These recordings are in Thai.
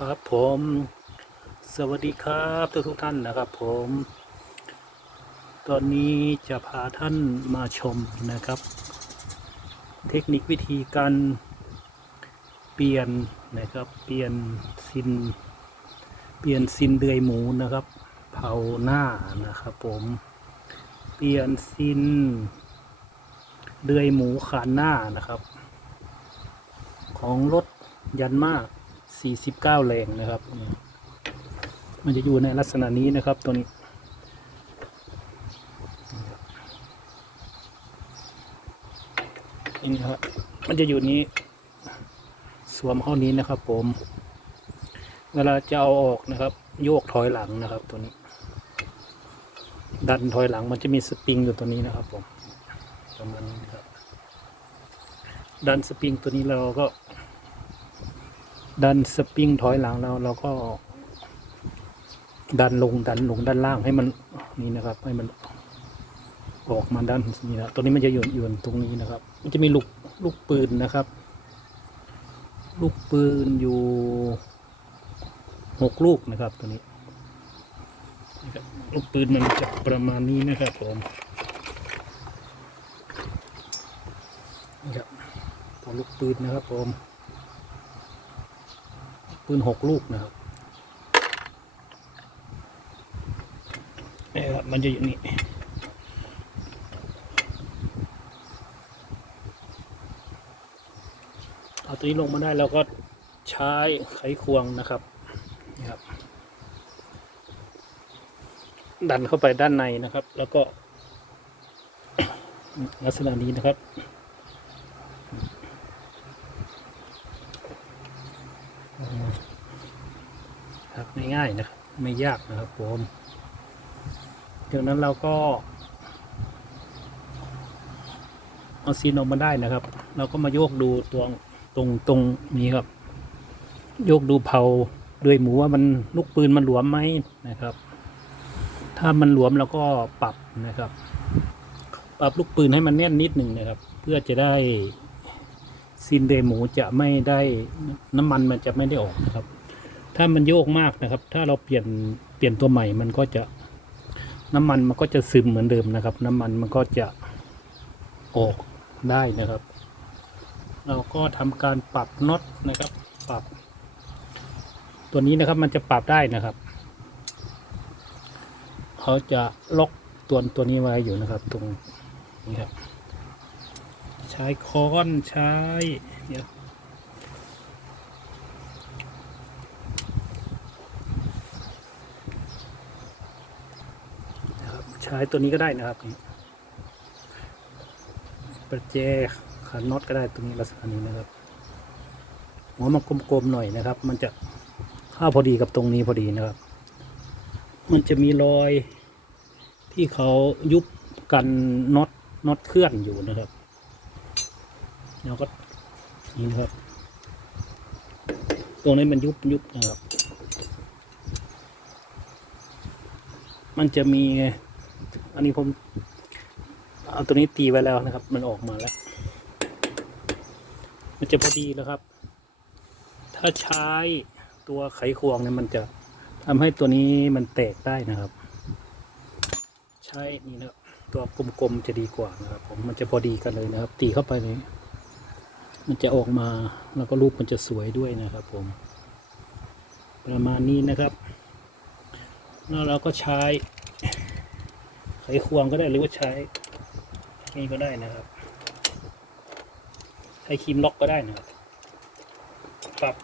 ครับผมสวัสดีครับทุกทุกท่านนะครับผม ตอนนี้จะพาท่านมาชมนะครับ เทคนิควิธีการเปลี่ยนนะครับเปลี่ยนซิน เปลี่ยนซินเดือยหมูนะครับ เผาหน้านะครับผม เปลี่ยนซิน เดือยหมูขานหน้านะครับ ของรถยันมาก 49 แรงนะครับ มันจะอยู่ในลักษณะนี้นะครับตัวนี้นี่นะครับมันจะอยู่นี้ สวมเข้านี้นะครับ ผม เวลาจะเอาออกนะครับ โยกถอยหลังนะครับ ตัวนี้ ดันถอยหลังมันจะมีสปริงอยู่ตัวนี้นะครับ ผมประมาณนี้ครับดันสปริงตัวนี้เราก็ ดันสปริงถอยหลังเราเราก็ ดันลงดันลงด้านล่างให้มันนี่นะครับ ให้มันออกมาด้านนี้นะตัวนี้มันจะอยู่อยู่ตรงนี้นะครับ มันจะมีลูกลูกปืนนะครับ ลูกปืนอยู่หกลูกนะครับ ตัวนี้ลูกปืนมันจะประมาณนี้นะครับผมนี่ครับตัวลูกปืนนะครับผม ปืนหกลูกนะครับนี่ครับมันจะอยู่นี่เอาตัวนี้ลงมาได้เราก็ใช้ไขควงนะครับนี่ครับ ดันเข้าไปด้านในนะครับ แล้วก็ลักษณะนี้นะครับ ครับง่ายๆนะครับ ไม่ยากนะครับผมจากนั้นเราก็เอาซีนออกมาได้นะครับ เราก็มาโยกดูตรงตรงตรงนี้ครับ โยกดูเผาด้วยหมูว่ามันลูกปืนมันหลวมไหมนะครับ ถ้ามันหลวมเราก็ปรับนะครับ ปรับลูกปืนให้มันแน่นนิดหนึ่งนะครับ เพื่อจะได้ ซินเดหมูจะไม่ได้น้ำมันมันจะไม่ได้ออกนะครับ ถ้ามันโยกมากนะครับ ถ้าเราเปลี่ยนเปลี่ยนตัวใหม่มันก็จะน้ำมันมันก็จะซึมเหมือนเดิมนะครับ น้ำมันมันก็จะออกได้นะครับ เราก็ทำการปรับน็อตนะครับ ปรับ ตัวนี้นะครับมันจะปรับได้นะครับเขาจะล็อกตัวตัวนี้ไว้อยู่นะครับ ตรงนี้ครับ ใช้ค้อนใช้เนี่ยนะครับใช้ตัวนี้ก็ได้นะครับนี่ประแจขันน็อตก็ได้ตรงนี้ลักษณะนี้นะครับหัวมันกลมๆหน่อยนะครับ มันจะเข้าพอดีกับตรงนี้พอดีนะครับ มันจะมีรอยที่เขายุบกันน็อตน็อตเคลื่อนอยู่นะครับ แล้วก็นี่นะครับ ตรงนี้มันยุบยุบนะครับ มันจะมีไง อันนี้ผมเอาตัวนี้ตีไว้แล้วนะครับ มันออกมาแล้ว มันจะพอดีแล้วครับ ถ้าใช้ตัวไขควงเนี่ยมันจะทำให้ตัวนี้มันแตกได้นะครับ ใช้นี่นะตัวกลมๆจะดีกว่านะครับ ผมมันจะพอดีกันเลยนะครับ ตีเข้าไปเลย มันจะออกมาแล้วก็รูปมันจะสวยด้วยนะครับผม ประมาณนี้นะครับ แล้วเราก็ใช้ไขควงก็ได้หรือว่าใช้นี่ก็ได้นะครับใช้ครีมล็อกก็ได้นะครับปรับ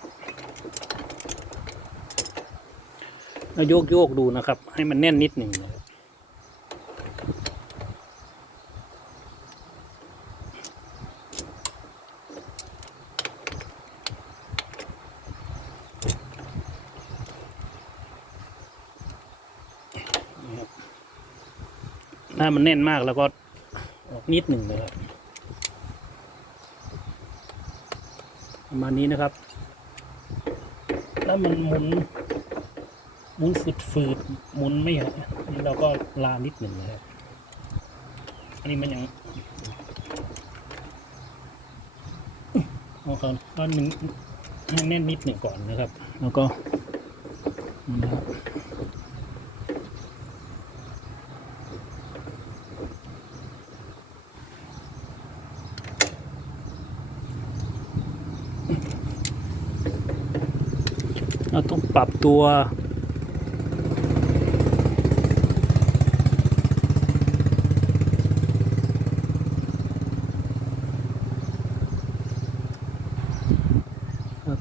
แล้วโยกโยกดูนะครับ ให้มันแน่นนิดหนึ่งนะครับนี่ครับ ถ้ามันแน่นมากแล้วก็ออกนิดหนึ่งนะครับประมาณนี้นะครับแล้วมันหมุนหมุนฝืดฝืดหมุนไม่หะนี่เราก็ลานิดหนึ่งนะครับอันนี้มันยังเอาเขาก็หนึ่งให้แน่นนิดหนึ่งก่อนนะครับ แล้วก็นะครับ เราต้องปรับตัว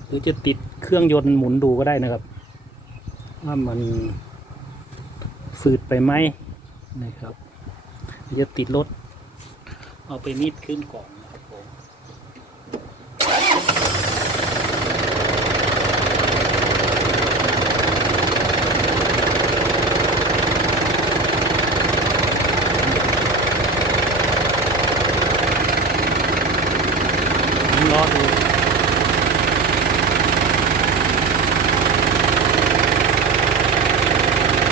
หรือจะติดเครื่องยนต์หมุนดูก็ได้นะครับ ว่ามันฝืดไปไหมนะครับจะติดรถเอาไปนิดขึ้นก่อนนะครับผมรอดู ถ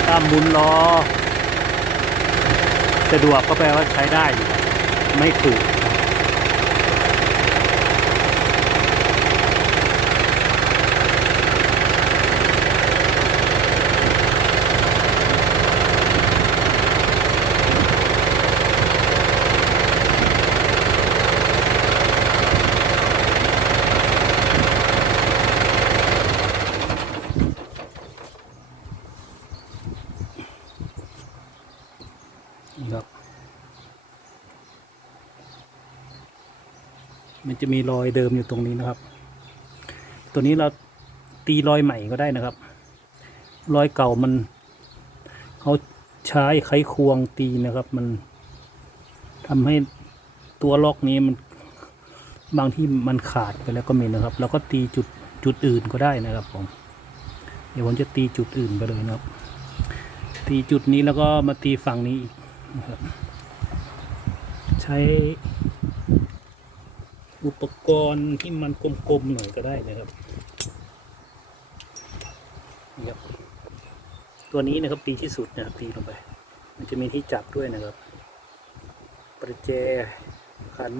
้า หมุนล้อ สะดวกก็แปลว่าใช้ได้ ไม่ถูก มีรอยเดิมอยู่ตรงนี้นะครับ ตัวนี้เราตีรอยใหม่ก็ได้นะครับ รอยเก่ามันเขาใช้ไขควงตีนะครับ มันทำให้ตัวล็อกนี้มันบางที่มันขาดไปแล้วก็มีนะครับ แล้วก็ตีจุดจุดอื่นก็ได้นะครับผมเดี๋ยวผมจะตีจุดอื่นไปเลยนะครับ ตีจุดนี้แล้วก็มาตีฝั่งนี้อีกนะครับ ใช้ อุปกรณ์ที่มันกลมๆหน่อยก็ได้นะครับนี่ครับ ตัวนี้นะครับตีที่สุดนะครับตีลงไป มันจะมีที่จับด้วยนะครับ ประแจขัน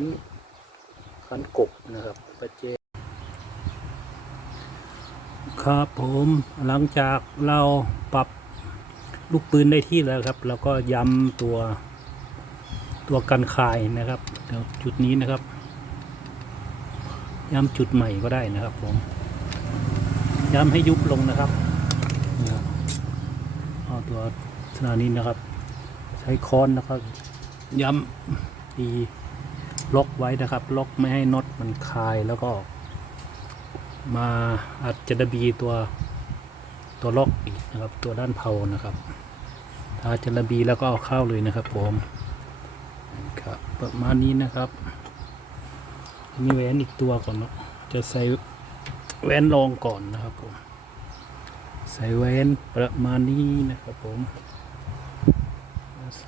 ขันกบนะครับ ประแจครับผมหลังจากเราปรับลูกปืนได้ที่แล้วครับ แล้วก็ย้ำตัวตัวกันคายนะครับเดี๋ยวจุดนี้นะครับ ย้ำจุดใหม่ก็ได้นะครับผม ย้ำให้ยุบลงนะครับเอาตัวสนานี้นะครับ ใช้ค้อนนะครับ ย้ำตีล็อกไว้นะครับ ล็อกไม่ให้น็อตมันคลายแล้วก็ มาอัดจะดบีตัวตัวล็อกอีกนะครับ ตัวด้านเพานะครับถ้าจะระบีแล้วก็เอาเข้าเลยนะครับผมครับประมาณนี้นะครับ มีแหวนอีกตัวก่อนเนาะจะใส่แหวนรองก่อนนะครับผม ใส่แหวนประมาณนี้นะครับผมใ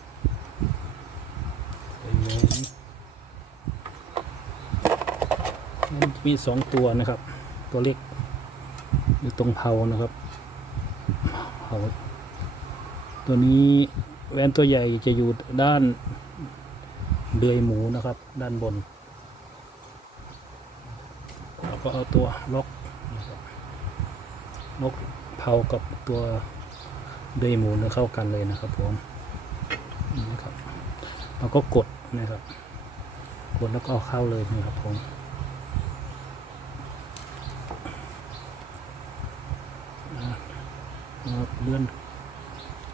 ส่แหวนมันมีสองตัวนะครับ ตัวเล็กอยู่ตรงเผานะครับเผาตัวนี้แหวนตัวใหญ่จะอยู่ด้านเดือยหมูนะครับ ด้านบน ก็เอาตัวล็อกนะครับล็อกเผากับตัวเดยหมูนเข้ากันเลยนะครับผมนี่นะครับเราก็กดนะครับกดแล้วก็เอาเข้าเลยนะครับผมเอาเลื่อน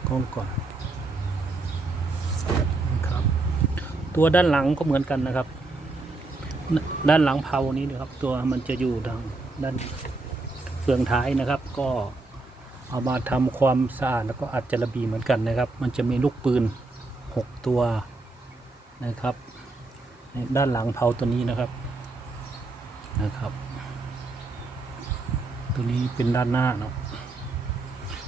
กล้องก่อนนะครับ ตัวด้านหลังก็เหมือนกันนะครับ ด้านหลังเผานี้นะครับ ตัวมันจะอยู่ทางด้านเฟืองท้ายนะครับ ก็เอามาทำความสะอาดแล้วก็อัดจระบีเหมือนกันนะครับ มันจะมีลูกปืนหกตัวนะครับในด้านหลังเผาตัวนี้นะครับนะครับ ตัวนี้เป็นด้านหน้าเนาะ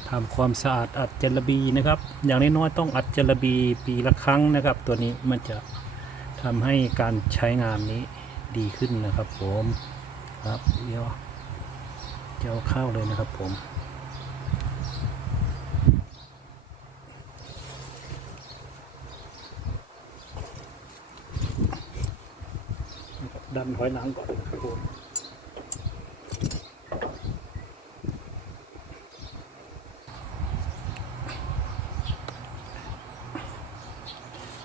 ทำความสะอาดอัดจระบีนะครับ อย่างน้อยๆต้องอัดจระบีปีละครั้งนะครับ ตัวนี้มันจะทำให้การใช้งานนี้ ดีขึ้นนะครับ ผมครับเดี๋ยวจะเอาเข้าเลยนะครับผมดันถอยหนังก่อนครับผม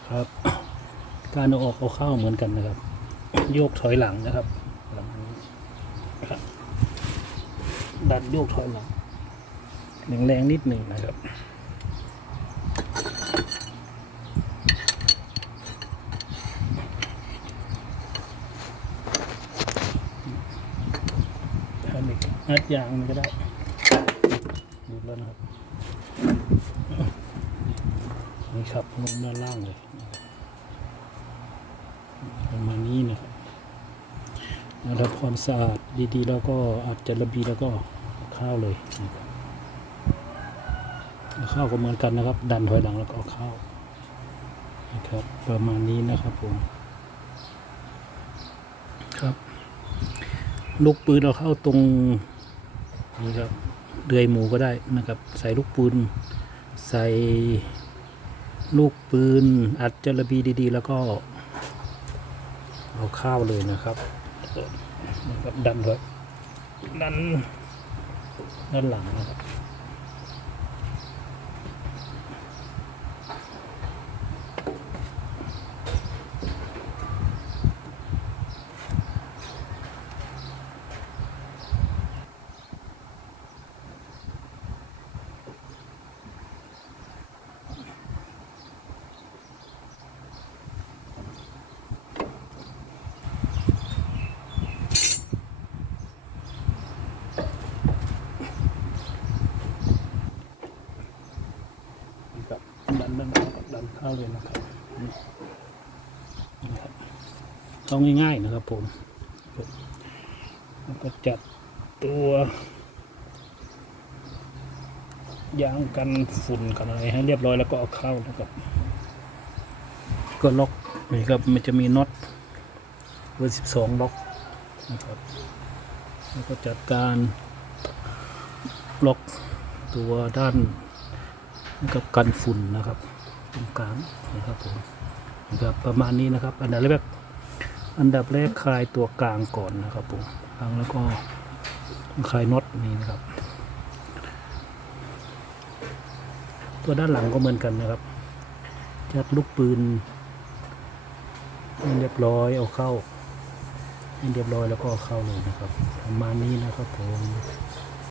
ครับ การเอาออกเอาเข้าเหมือนกันนะครับ โยกถอยหลังนะครับหลังนี้ครับดันโยกถอยหลังแรงๆนิดหนึ่งนะครับอันนี้อัดยางมันก็ได้ดูแล้วนะครับนี่ครับลงด้านล่างเลยประมาณนี้นะครับ แล้วความสะอาดดีๆ แล้วก็อาจจะระบีแล้วก็ข้าวเลยนะข้าวก็เหมือนกันนะครับ ดันถอยหลังแล้วก็เอาข้าวนะครับ ประมาณนี้นะครับผมครับ ลูกปืนเราเข้าตรงนี่ครับเดือยหมูก็ได้นะครับ ใส่ลูกปืนใส่ลูกปืนอัดจระบีดีๆ แล้วก็เอาข้าวเลยนะครับ ดันไว้ดันด้านหลังนะครับนะครับดันดันดัน เข้าเลยนะครับนะครับต้องง่ายๆนะครับผมแล้วก็จัดตัวยางกันฝุ่นกันอะไรให้เรียบร้อยแล้วก็เอาเข้านะครับ ก็ล็อกนี่ครับมันจะมีน็อตเบอร์สิบสองล็อกนะครับแล้วก็จัดการล็อกตัวด้านกับกันฝุ่นนะครับ ตรงกลางนะครับผมนะครับประมาณนี้นะครับ อันดับแรกอันดับแรกคลายตัวกลางก่อนนะครับผมกลางแล้วก็คลายน็อตนี่นะครับ ตัวด้านหลังก็เหมือนกันนะครับจัดลูกปืนเรียบร้อยเอาเข้าเรียบร้อยแล้วก็เข้าเลยนะครับ ประมาณนี้นะครับผม